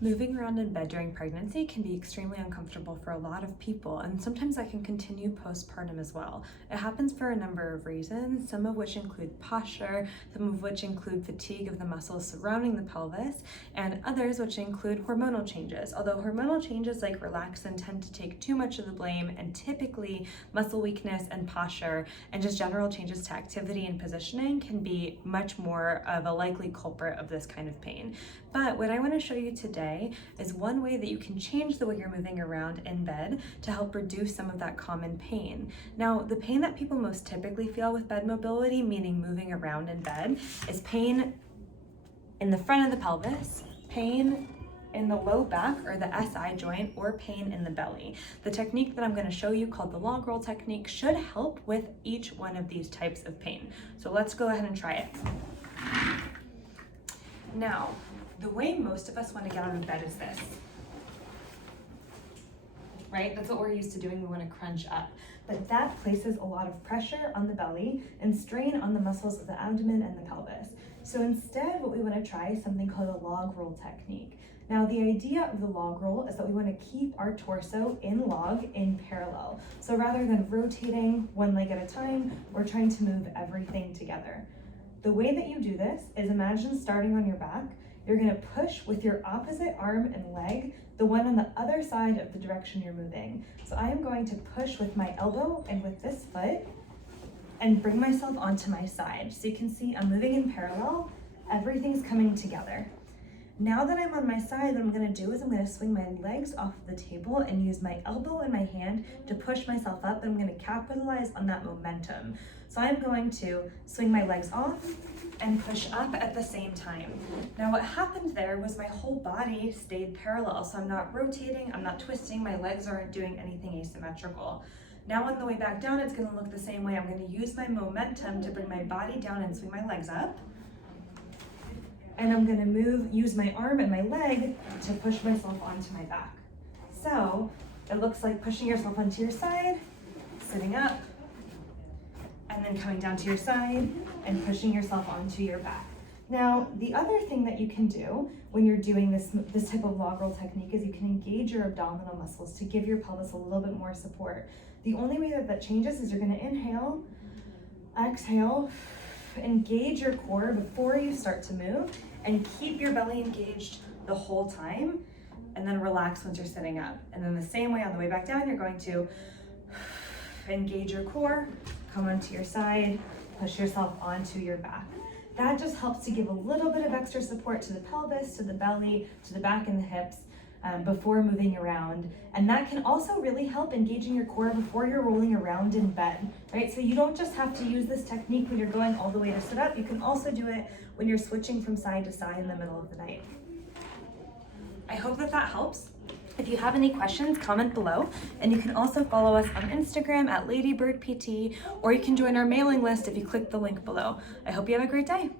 Moving around in bed during pregnancy can be extremely uncomfortable for a lot of people, and sometimes that can continue postpartum as well. It happens for a number of reasons, some of which include posture, some of which include fatigue of the muscles surrounding the pelvis, and others which include hormonal changes. Although hormonal changes like relaxin tend to take too much of the blame, and typically muscle weakness and posture and just general changes to activity and positioning can be much more of a likely culprit of this kind of pain. But what I want to show you today is one way that you can change the way you're moving around in bed to help reduce some of that common pain. Now, the pain that people most typically feel with bed mobility, meaning moving around in bed, is pain in the front of the pelvis, pain in the low back or the SI joint, or pain in the belly. The technique that I'm going to show you, called the log roll technique, should help with each one of these types of pain. So let's go ahead and try it. Now, the way most of us want to get out of bed is this, right? That's what we're used to doing. We want to crunch up, but that places a lot of pressure on the belly and strain on the muscles of the abdomen and the pelvis. So instead, what we want to try is something called a log roll technique. Now, the idea of the log roll is that we want to keep our torso in log in parallel. So rather than rotating one leg at a time, we're trying to move everything together. The way that you do this is, imagine starting on your back. You're going to push with your opposite arm and leg, the one on the other side of the direction you're moving. So I am going to push with my elbow and with this foot and bring myself onto my side. So you can see I'm moving in parallel, everything's coming together. Now that I'm on my side, what I'm going to do is I'm going to swing my legs off of the table and use my elbow and my hand to push myself up, and I'm going to capitalize on that momentum. So I'm going to swing my legs off and push up at the same time. Now what happened there was my whole body stayed parallel, so I'm not rotating, I'm not twisting, my legs aren't doing anything asymmetrical. Now on the way back down, it's going to look the same way. I'm going to use my momentum to bring my body down and swing my legs up. And I'm going to use my arm and my leg to push myself onto my back. So it looks like pushing yourself onto your side, sitting up, and then coming down to your side and pushing yourself onto your back. Now, the other thing that you can do when you're doing this type of log roll technique is you can engage your abdominal muscles to give your pelvis a little bit more support. The only way that that changes is you're going to inhale, exhale, engage your core before you start to move, and keep your belly engaged the whole time, and then relax once you're sitting up. And then the same way on the way back down, you're going to engage your core, come onto your side, push yourself onto your back. That just helps to give a little bit of extra support to the pelvis, to the belly, to the back and the hips before moving around. And that can also really help engaging your core before you're rolling around in bed, right? So you don't just have to use this technique when you're going all the way to sit up. You can also do it when you're switching from side to side in the middle of the night. I hope that that helps. If you have any questions, comment below, and you can also follow us on Instagram at LadyBirdPT, or you can join our mailing list if you click the link below. I hope you have a great day.